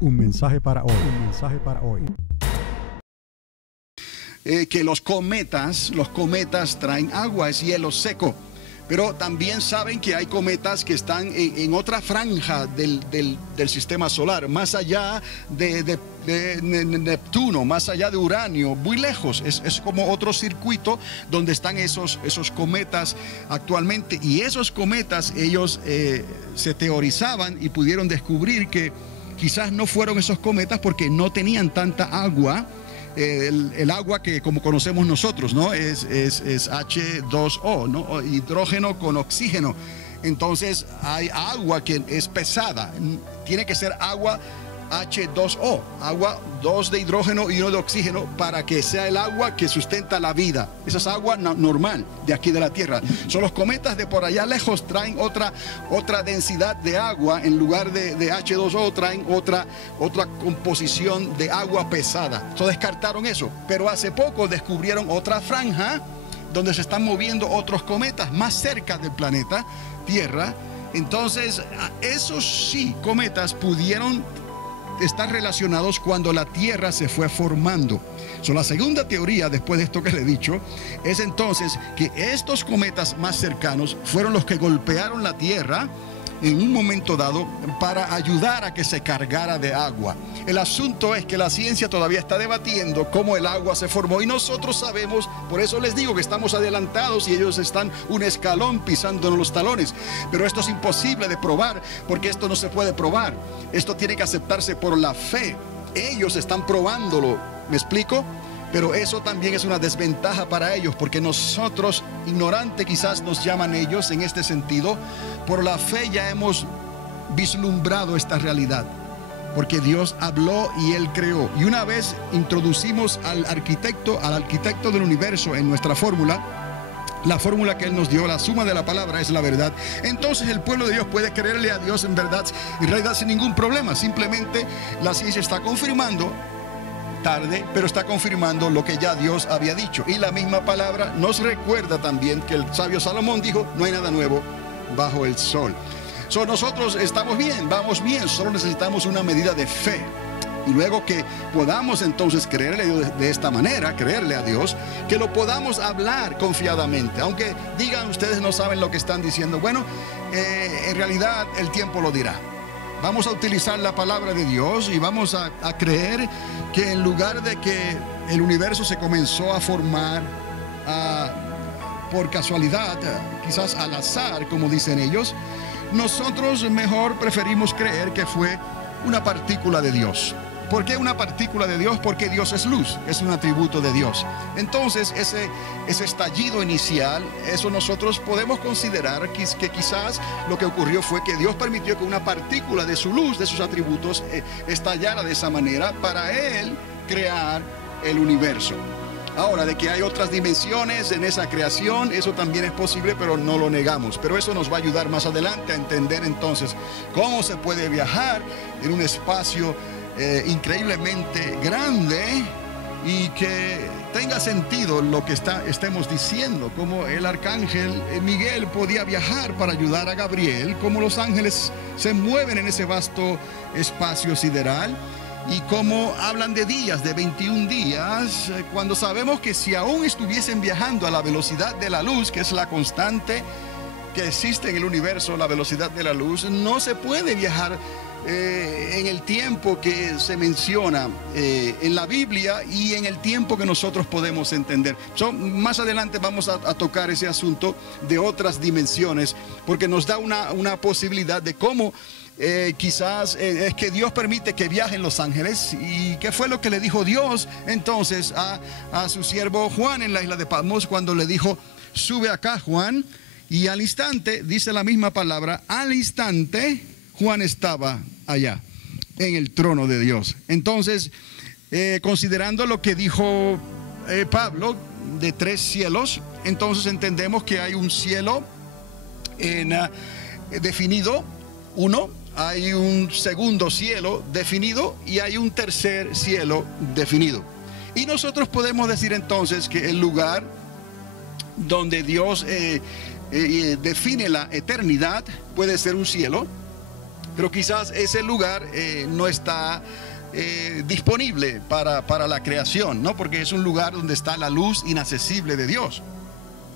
Un mensaje para hoy. Un mensaje para hoy. Que los cometas traen agua, es hielo seco. Pero también saben que hay cometas que están en otra franja del sistema solar, más allá de Neptuno, más allá de Uranio, muy lejos. Es como otro circuito donde están esos cometas actualmente. Y esos cometas ellos se teorizaban y pudieron descubrir que quizás no fueron esos cometas porque no tenían tanta agua. El agua que como conocemos nosotros, ¿no? Es H2O, ¿no? Hidrógeno con oxígeno. Entonces hay agua que es pesada. Tiene que ser agua H2O, agua 2 de hidrógeno y 1 de oxígeno para que sea el agua que sustenta la vida. Esa es agua normal de aquí de la Tierra. Son los cometas de por allá lejos traen otra densidad de agua. En lugar de H2O traen otra composición de agua pesada. Entonces descartaron eso, pero hace poco descubrieron otra franja donde se están moviendo otros cometas más cerca del planeta Tierra. Entonces esos sí cometas pudieron están relacionados cuando la Tierra se fue formando. La segunda teoría, después de esto que le he dicho, es entonces que estos cometas más cercanos fueron los que golpearon la Tierra en un momento dado para ayudar a que se cargara de agua. El asunto es que la ciencia todavía está debatiendo cómo el agua se formó y nosotros sabemos, por eso les digo que estamos adelantados y ellos están un escalón pisándonos los talones. Pero esto es imposible de probar porque esto no se puede probar. Esto tiene que aceptarse por la fe. Ellos están probándolo, ¿me explico? Pero eso también es una desventaja para ellos, porque nosotros, ignorantes quizás nos llaman ellos en este sentido, por la fe ya hemos vislumbrado esta realidad, porque Dios habló y Él creó. Y una vez introducimos al arquitecto del universo en nuestra fórmula, la fórmula que Él nos dio, la suma de la palabra es la verdad. Entonces el pueblo de Dios puede creerle a Dios en realidad sin ningún problema. Simplemente la ciencia está confirmando, tarde, pero está confirmando lo que ya Dios había dicho. Y la misma palabra nos recuerda también que el sabio Salomón dijo: no hay nada nuevo bajo el sol. Nosotros estamos bien, vamos bien, solo necesitamos una medida de fe. Y luego que podamos entonces creerle de esta manera, creerle a Dios, que lo podamos hablar confiadamente. Aunque digan ustedes no saben lo que están diciendo, bueno, en realidad el tiempo lo dirá. Vamos a utilizar la palabra de Dios y vamos a creer que en lugar de que el universo se comenzó a formar por casualidad, quizás al azar, como dicen ellos, nosotros mejor preferimos creer que fue una partícula de Dios. ¿Por qué una partícula de Dios? Porque Dios es luz, es un atributo de Dios. Entonces ese estallido inicial, eso nosotros podemos considerar que quizás lo que ocurrió fue que Dios permitió que una partícula de su luz, de sus atributos, estallara de esa manera para Él crear el universo. Ahora, de que hay otras dimensiones en esa creación, eso también es posible, pero no lo negamos. Pero eso nos va a ayudar más adelante a entender entonces cómo se puede viajar en un espacio increíblemente grande y que tenga sentido lo que estemos diciendo, como el arcángel Miguel podía viajar para ayudar a Gabriel, como los ángeles se mueven en ese vasto espacio sideral. Y como hablan de días, de 21 días, cuando sabemos que si aún estuviesen viajando a la velocidad de la luz, que es la constante que existe en el universo, la velocidad de la luz, no se puede viajar en el tiempo que se menciona en la Biblia y en el tiempo que nosotros podemos entender. Más adelante vamos a tocar ese asunto de otras dimensiones, porque nos da una posibilidad de cómo quizás es que Dios permite que viajen los ángeles. ¿Y qué fue lo que le dijo Dios entonces a su siervo Juan en la isla de Patmos cuando le dijo: sube acá, Juan? Y al instante, dice la misma palabra, al instante Juan estaba allá en el trono de Dios. Entonces, considerando lo que dijo Pablo de 3 cielos, entonces entendemos que hay un cielo definido, uno, hay un segundo cielo definido y hay un tercer cielo definido. Y nosotros podemos decir entonces que el lugar donde Dios define la eternidad puede ser un cielo, pero quizás ese lugar no está disponible para la creación, ¿no? Porque es un lugar donde está la luz inaccesible de Dios.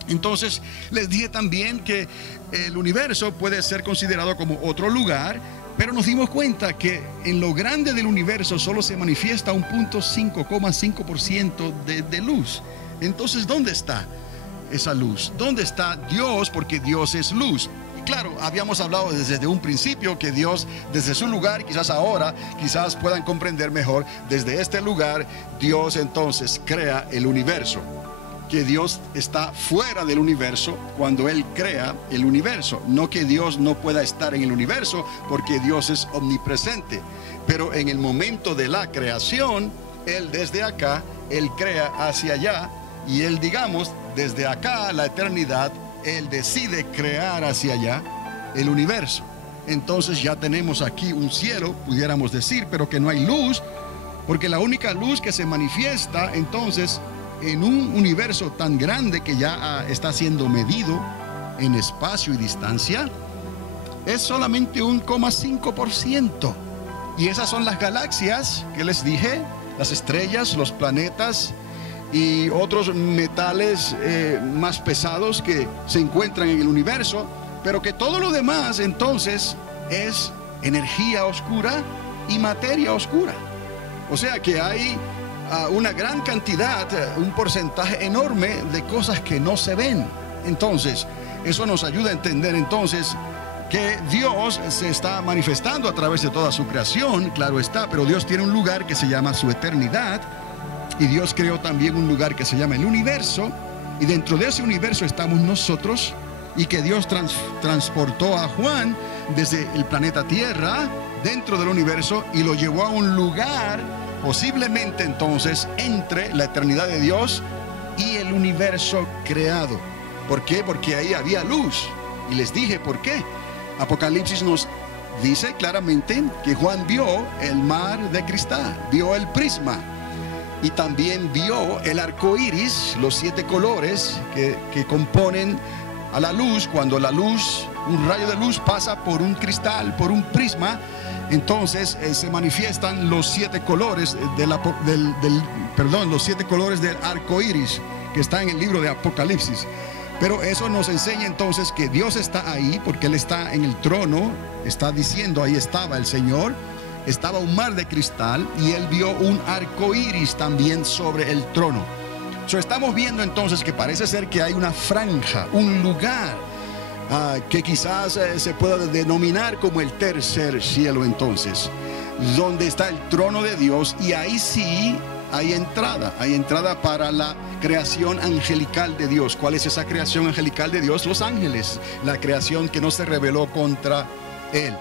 Entonces les dije también que el universo puede ser considerado como otro lugar, pero nos dimos cuenta que en lo grande del universo solo se manifiesta un 5,5% de luz. Entonces, ¿dónde está esa luz? ¿Dónde está Dios? Porque Dios es luz. Y claro, habíamos hablado desde un principio que Dios, desde su lugar, quizás ahora, quizás puedan comprender mejor, desde este lugar, Dios entonces crea el universo. Que Dios está fuera del universo cuando Él crea el universo. No que Dios no pueda estar en el universo, porque Dios es omnipresente. Pero en el momento de la creación, Él desde acá, Él crea hacia allá. Y Él, digamos, desde acá, la eternidad, Él decide crear hacia allá el universo. Entonces ya tenemos aquí un cielo, pudiéramos decir, pero que no hay luz, porque la única luz que se manifiesta entonces en un universo tan grande que ya está siendo medido en espacio y distancia, es solamente un 0,5%. Y esas son las galaxias que les dije, las estrellas, los planetas y otros metales más pesados que se encuentran en el universo, pero que todo lo demás entonces es energía oscura y materia oscura. O sea que hay una gran cantidad, un porcentaje enorme de cosas que no se ven. Entonces, eso nos ayuda a entender entonces que Dios se está manifestando a través de toda su creación, claro está, pero Dios tiene un lugar que se llama su eternidad, y Dios creó también un lugar que se llama el universo, y dentro de ese universo estamos nosotros, y que Dios transportó a Juan desde el planeta Tierra, dentro del universo, y lo llevó a un lugar posiblemente entonces entre la eternidad de Dios y el universo creado. ¿Por qué? Porque ahí había luz. Y les dije por qué. Apocalipsis nos dice claramente que Juan vio el mar de cristal, vio el prisma, y también vio el arco iris, los 7 colores que componen a la luz. Cuando la luz, un rayo de luz pasa por un cristal, por un prisma, entonces se manifiestan los 7 colores los 7 colores del arco iris que está en el libro de Apocalipsis. Pero eso nos enseña entonces que Dios está ahí porque Él está en el trono, está diciendo, ahí estaba el Señor, estaba un mar de cristal y Él vio un arco iris también sobre el trono. Estamos viendo entonces que parece ser que hay una franja, un lugar que quizás se pueda denominar como el tercer cielo entonces, donde está el trono de Dios, y ahí sí hay entrada para la creación angelical de Dios. ¿Cuál es esa creación angelical de Dios? Los ángeles, la creación que no se rebeló contra Él.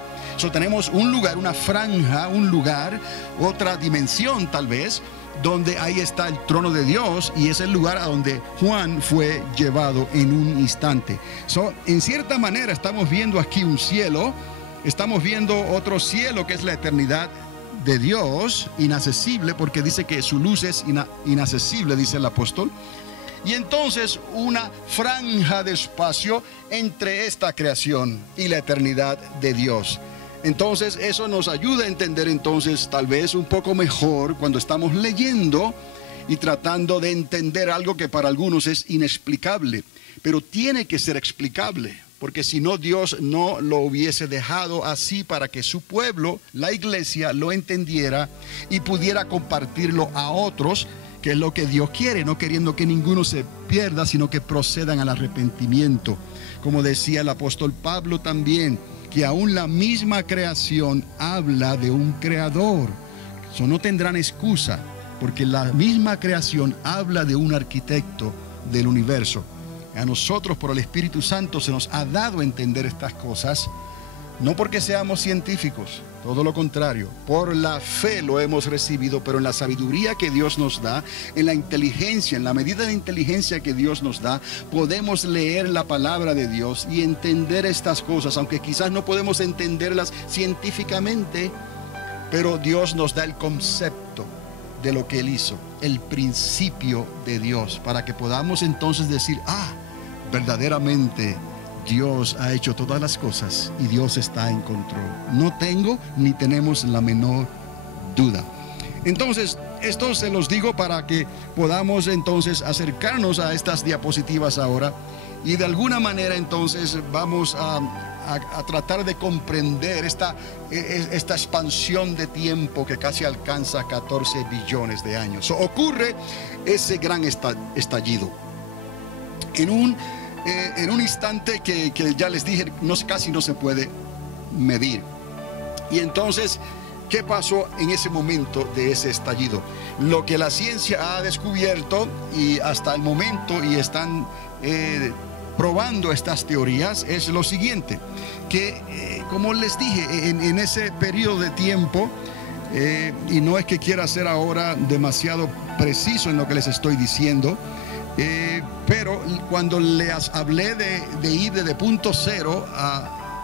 Tenemos un lugar, una franja, un lugar, otra dimensión tal vez, donde ahí está el trono de Dios, y es el lugar a donde Juan fue llevado en un instante. En cierta manera estamos viendo aquí un cielo, estamos viendo otro cielo que es la eternidad de Dios, inaccesible, porque dice que su luz es inaccesible, dice el apóstol. Y entonces una franja de espacio entre esta creación y la eternidad de Dios. Entonces eso nos ayuda a entender entonces tal vez un poco mejor cuando estamos leyendo y tratando de entender algo que para algunos es inexplicable, pero tiene que ser explicable, porque si no, Dios no lo hubiese dejado así para que su pueblo, la iglesia, lo entendiera y pudiera compartirlo a otros, que es lo que Dios quiere, no queriendo que ninguno se pierda, sino que procedan al arrepentimiento. Como decía el apóstol Pablo también, que aún la misma creación habla de un creador. No tendrán excusa, porque la misma creación habla de un arquitecto del universo. A nosotros, por el Espíritu Santo, se nos ha dado a entender estas cosas, no porque seamos científicos, todo lo contrario, por la fe lo hemos recibido, pero en la sabiduría que Dios nos da, en la inteligencia, en la medida de inteligencia que Dios nos da, podemos leer la palabra de Dios y entender estas cosas, aunque quizás no podemos entenderlas científicamente, pero Dios nos da el concepto de lo que Él hizo, el principio de Dios, para que podamos entonces decir, verdaderamente Dios ha hecho todas las cosas y Dios está en control. No tengo ni tenemos la menor duda. Entonces, esto se los digo para que podamos entonces acercarnos a estas diapositivas ahora y de alguna manera entonces vamos a tratar de comprender esta expansión de tiempo que casi alcanza 14 billones de años. Ocurre ese gran estallido en un instante que ya les dije casi no se puede medir. Y entonces, ¿qué pasó en ese momento de ese estallido? Lo que la ciencia ha descubierto y hasta el momento y están probando estas teorías es lo siguiente, que como les dije, en ese periodo de tiempo, y no es que quiera ser ahora demasiado preciso en lo que les estoy diciendo, pero cuando les hablé de ir de punto cero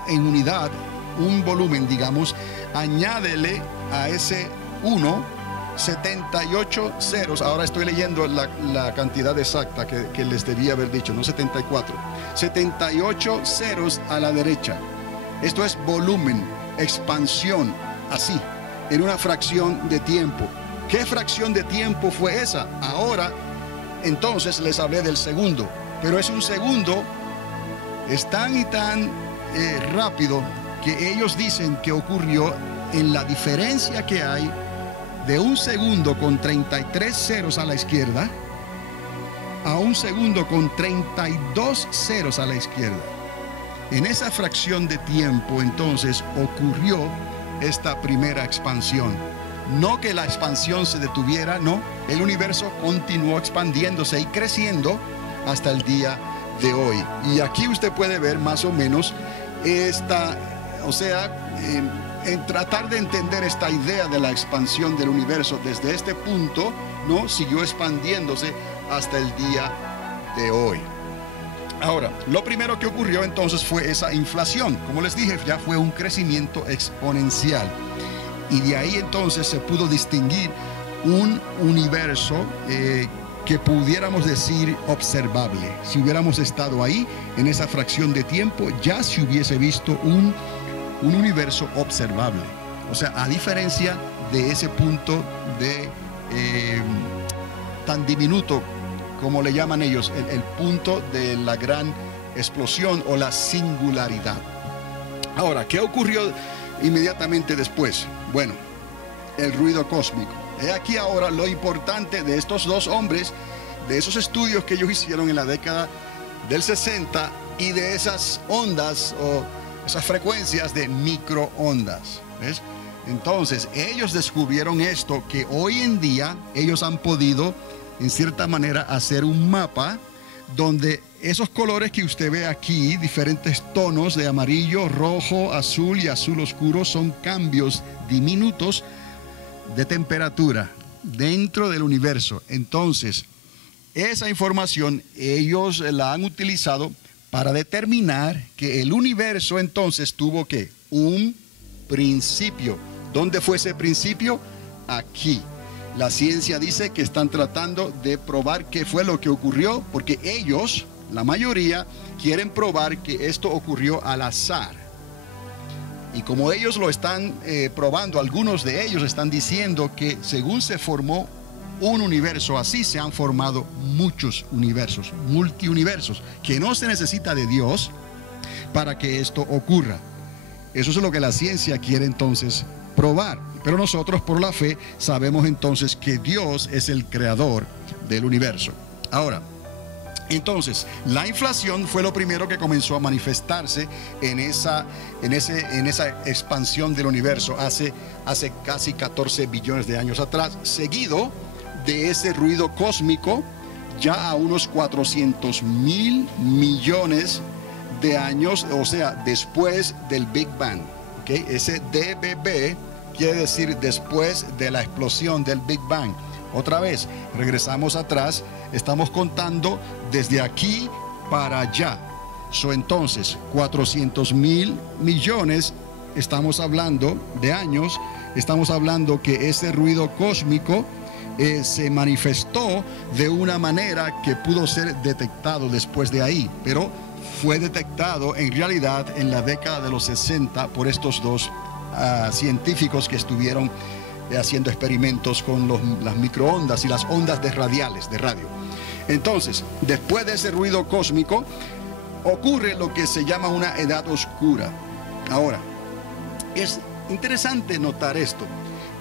en unidad, un volumen, digamos, añádele a ese 1 78 ceros. Ahora estoy leyendo la cantidad exacta que les debía haber dicho, no 74, 78 ceros a la derecha. Esto es volumen, expansión, así, en una fracción de tiempo. ¿Qué fracción de tiempo fue esa? Ahora, entonces les hablé del segundo, pero es un segundo, es tan y tan rápido que ellos dicen que ocurrió en la diferencia que hay de un segundo con 33 ceros a la izquierda a un segundo con 32 ceros a la izquierda. En esa fracción de tiempo entonces ocurrió esta primera expansión. No que la expansión se detuviera, no, el universo continuó expandiéndose y creciendo hasta el día de hoy. Y aquí usted puede ver más o menos en tratar de entender esta idea de la expansión del universo desde este punto, ¿no? Siguió expandiéndose hasta el día de hoy. Ahora, lo primero que ocurrió entonces fue esa inflación. Como les dije, ya fue un crecimiento exponencial. Y de ahí entonces se pudo distinguir un universo que pudiéramos decir observable. Si hubiéramos estado ahí, en esa fracción de tiempo, ya se hubiese visto un universo observable. O sea, a diferencia de ese punto de tan diminuto, como le llaman ellos, el punto de la gran explosión o la singularidad. Ahora, ¿qué ocurrió inmediatamente después? Bueno, el ruido cósmico. He aquí ahora lo importante de estos dos hombres, de esos estudios que ellos hicieron en la década del 60 y de esas ondas o esas frecuencias de microondas. ¿Ves? Entonces, ellos descubrieron esto, que hoy en día ellos han podido, en cierta manera, hacer un mapa donde esos colores que usted ve aquí, diferentes tonos de amarillo, rojo, azul y azul oscuro, son cambios diminutos de temperatura dentro del universo. Entonces, esa información ellos la han utilizado para determinar que el universo entonces tuvo que un principio. ¿Dónde fue ese principio? Aquí. La ciencia dice que están tratando de probar qué fue lo que ocurrió, porque ellos, la mayoría, quieren probar que esto ocurrió al azar. Y como ellos lo están probando, algunos de ellos están diciendo que según se formó un universo, así se han formado muchos universos, multiuniversos, que no se necesita de Dios para que esto ocurra. Eso es lo que la ciencia quiere entonces probar. Pero nosotros por la fe sabemos entonces que Dios es el creador del universo. Ahora, entonces, la inflación fue lo primero que comenzó a manifestarse en esa expansión del universo hace casi 14 billones de años atrás, seguido de ese ruido cósmico ya a unos 400.000 millones de años, o sea, después del Big Bang. ¿Okay? Ese DBB quiere decir después de la explosión del Big Bang. Otra vez, regresamos atrás, estamos contando desde aquí para allá. Entonces, 400.000 millones, estamos hablando de años, estamos hablando que ese ruido cósmico se manifestó de una manera que pudo ser detectado después de ahí, pero fue detectado en realidad en la década de los 60 por estos dos científicos que estuvieron haciendo experimentos con las microondas y las ondas radiales de radio. Entonces, después de ese ruido cósmico, ocurre lo que se llama una edad oscura. Ahora, es interesante notar esto,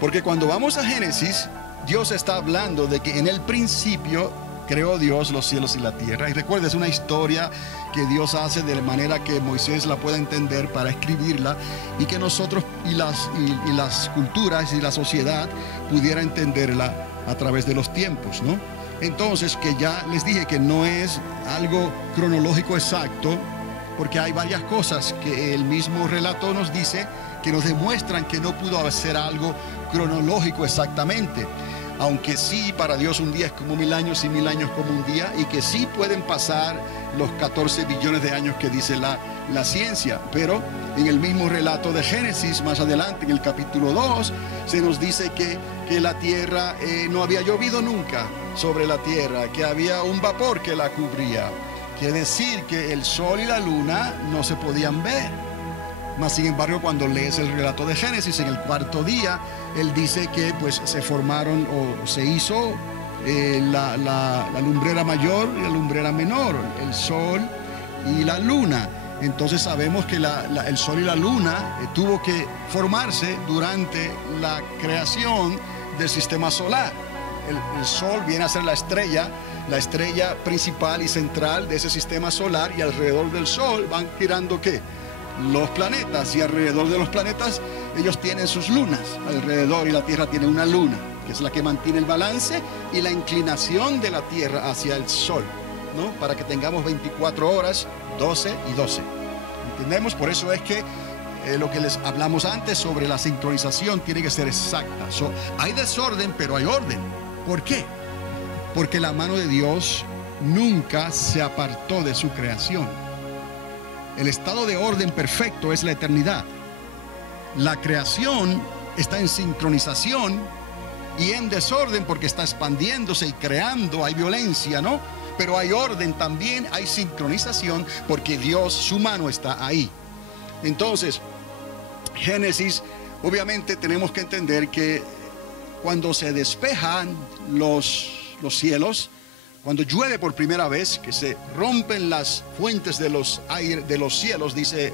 porque cuando vamos a Génesis, Dios está hablando de que en el principio creó Dios los cielos y la tierra. Y recuerda, es una historia que Dios hace de manera que Moisés la pueda entender para escribirla, y que nosotros y las culturas y la sociedad pudiera entenderla a través de los tiempos, ¿no? Entonces, que ya les dije que no es algo cronológico exacto, porque hay varias cosas que el mismo relato nos dice que nos demuestran que no pudo ser algo cronológico exactamente. Aunque sí, para Dios un día es como 1000 años y 1000 años como un día, y que sí pueden pasar los 14 billones de años que dice la ciencia. Pero en el mismo relato de Génesis, más adelante en el capítulo 2, se nos dice que la tierra no había llovido nunca sobre la tierra, que había un vapor que la cubría. Quiere decir que el sol y la luna no se podían ver. Mas sin embargo, cuando lees el relato de Génesis, en el 4º día, él dice que pues se formaron o se hizo la lumbrera mayor y la lumbrera menor, el sol y la luna. Entonces sabemos que el sol y la luna tuvo que formarse durante la creación del sistema solar. El sol viene a ser la estrella principal y central de ese sistema solar, y alrededor del sol van girando ¿qué? Los planetas, y alrededor de los planetas ellos tienen sus lunas alrededor, y la Tierra tiene una luna, que es la que mantiene el balance y la inclinación de la Tierra hacia el Sol, ¿no? Para que tengamos 24 horas, 12 y 12. ¿Entendemos? Por eso es que lo que les hablamos antes sobre la sincronización tiene que ser exacta. Hay desorden, pero hay orden. ¿Por qué? Porque la mano de Dios nunca se apartó de su creación. El estado de orden perfecto es la eternidad. La creación está en sincronización y en desorden porque está expandiéndose y creando. Hay violencia, ¿no? Pero hay orden también, hay sincronización, porque Dios, su mano está ahí. Entonces, Génesis, obviamente tenemos que entender que cuando se despejan los cielos, cuando llueve por primera vez, que se rompen las fuentes de los cielos, dice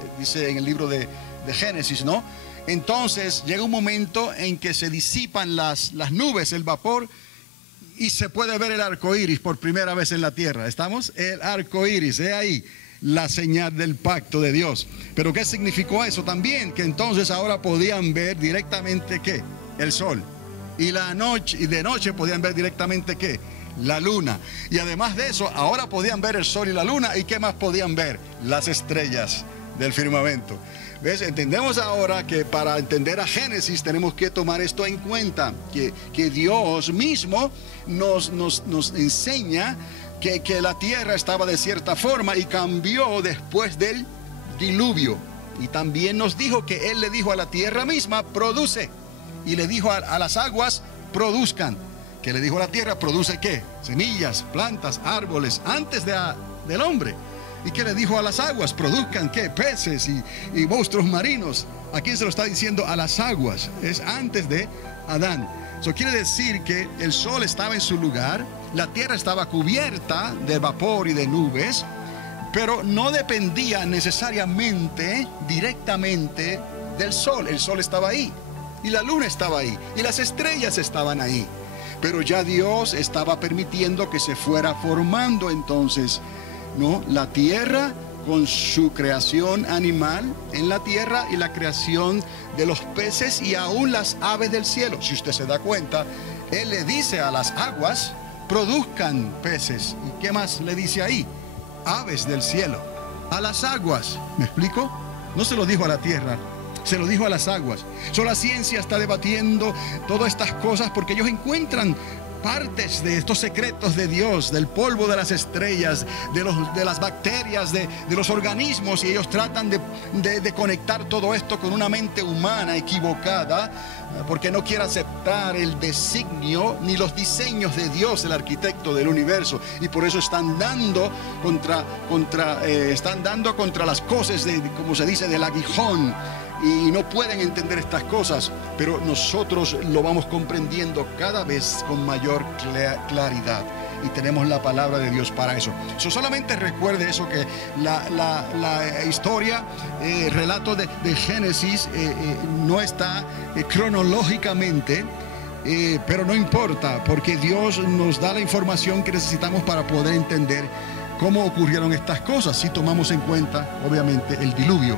en el libro de Génesis, ¿no? Entonces llega un momento en que se disipan las nubes, el vapor, y se puede ver el arco iris por primera vez en la tierra. ¿Estamos? El arco iris, ahí la señal del pacto de Dios. Pero ¿qué significó eso también? Que entonces ahora podían ver directamente ¿qué? El sol. Y de noche podían ver directamente ¿qué? La luna. Y además de eso, ahora podían ver el sol y la luna. ¿Y qué más podían ver? Las estrellas del firmamento. ¿Ves? Entendemos ahora que para entender a Génesis tenemos que tomar esto en cuenta, que Dios mismo nos enseña que la tierra estaba de cierta forma y cambió después del diluvio. Y también nos dijo que Él le dijo a la tierra misma, produce. Y le dijo a las aguas, produzcan. Que le dijo a la tierra, produce ¿qué? Semillas, plantas, árboles, antes del hombre. ¿Y qué le dijo a las aguas? Produzcan ¿qué? Peces y monstruos marinos. ¿A quién se lo está diciendo? A las aguas. Es antes de Adán. Eso quiere decir que el sol estaba en su lugar, la tierra estaba cubierta de vapor y de nubes, pero no dependía necesariamente, directamente del sol. El sol estaba ahí, y la luna estaba ahí, y las estrellas estaban ahí. Pero ya Dios estaba permitiendo que se fuera formando entonces, ¿no? La tierra con su creación animal en la tierra y la creación de los peces y aún las aves del cielo. Si usted se da cuenta, Él le dice a las aguas, produzcan peces. ¿Y qué más le dice ahí? Aves del cielo. A las aguas, ¿me explico? No se lo dijo a la tierra, se lo dijo a las aguas. La ciencia está debatiendo todas estas cosas porque ellos encuentran partes de estos secretos de Dios, del polvo de las estrellas, de las bacterias, de los organismos, y ellos tratan de conectar todo esto con una mente humana equivocada, porque no quiere aceptar el designio ni los diseños de Dios, el arquitecto del universo, y por eso están dando contra las cosas como se dice, del aguijón, y no pueden entender estas cosas, pero nosotros lo vamos comprendiendo cada vez con mayor claridad, y tenemos la palabra de Dios para eso. Solamente recuerde eso, que la historia, el relato de Génesis no está cronológicamente, pero no importa, porque Dios nos da la información que necesitamos para poder entender cómo ocurrieron estas cosas, si tomamos en cuenta, obviamente, el diluvio,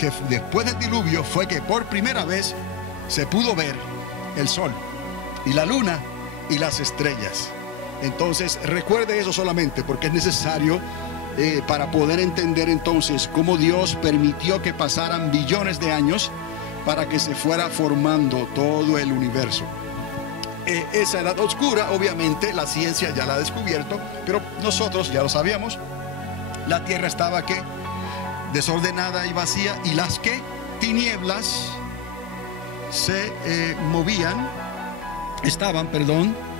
que después del diluvio fue que por primera vez se pudo ver el sol y la luna y las estrellas. Entonces recuerde eso solamente, porque es necesario para poder entender entonces cómo Dios permitió que pasaran billones de años para que se fuera formando todo el universo. Esa edad oscura, obviamente, la ciencia ya la ha descubierto, pero nosotros ya lo sabíamos. La tierra estaba desordenada y vacía, y las tinieblas se estaban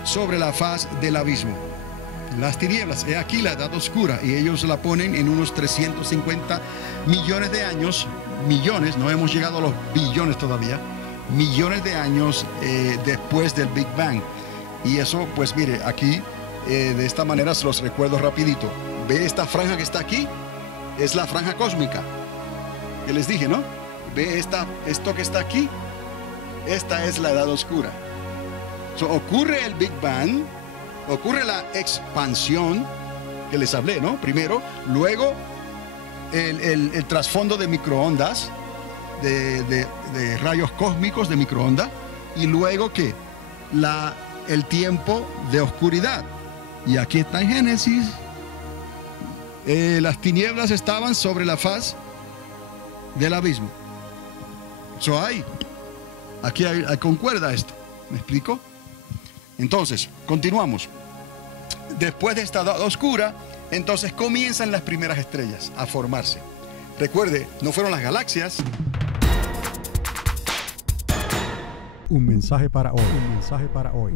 sobre la faz del abismo. Las tinieblas, he aquí la edad oscura, y ellos la ponen en unos 350 millones de años, millones, no hemos llegado a los billones todavía, millones de años después del Big Bang. Y eso, pues mire, aquí de esta manera se los recuerdo rapidito. ¿Ve esta franja que está aquí? Es la franja cósmica que les dije, ¿no? ¿Ve esto que está aquí? Esta es la edad oscura. Ocurre el Big Bang, ocurre la expansión que les hablé, ¿no? Primero, luego el trasfondo de microondas, de rayos cósmicos de microondas, y luego que el tiempo de oscuridad. Y aquí está en Génesis, las tinieblas estaban sobre la faz del abismo. Aquí concuerda esto, ¿me explico? Entonces, continuamos. Después de esta edad oscura, entonces comienzan las primeras estrellas a formarse. Recuerde, no fueron las galaxias. Un mensaje para hoy.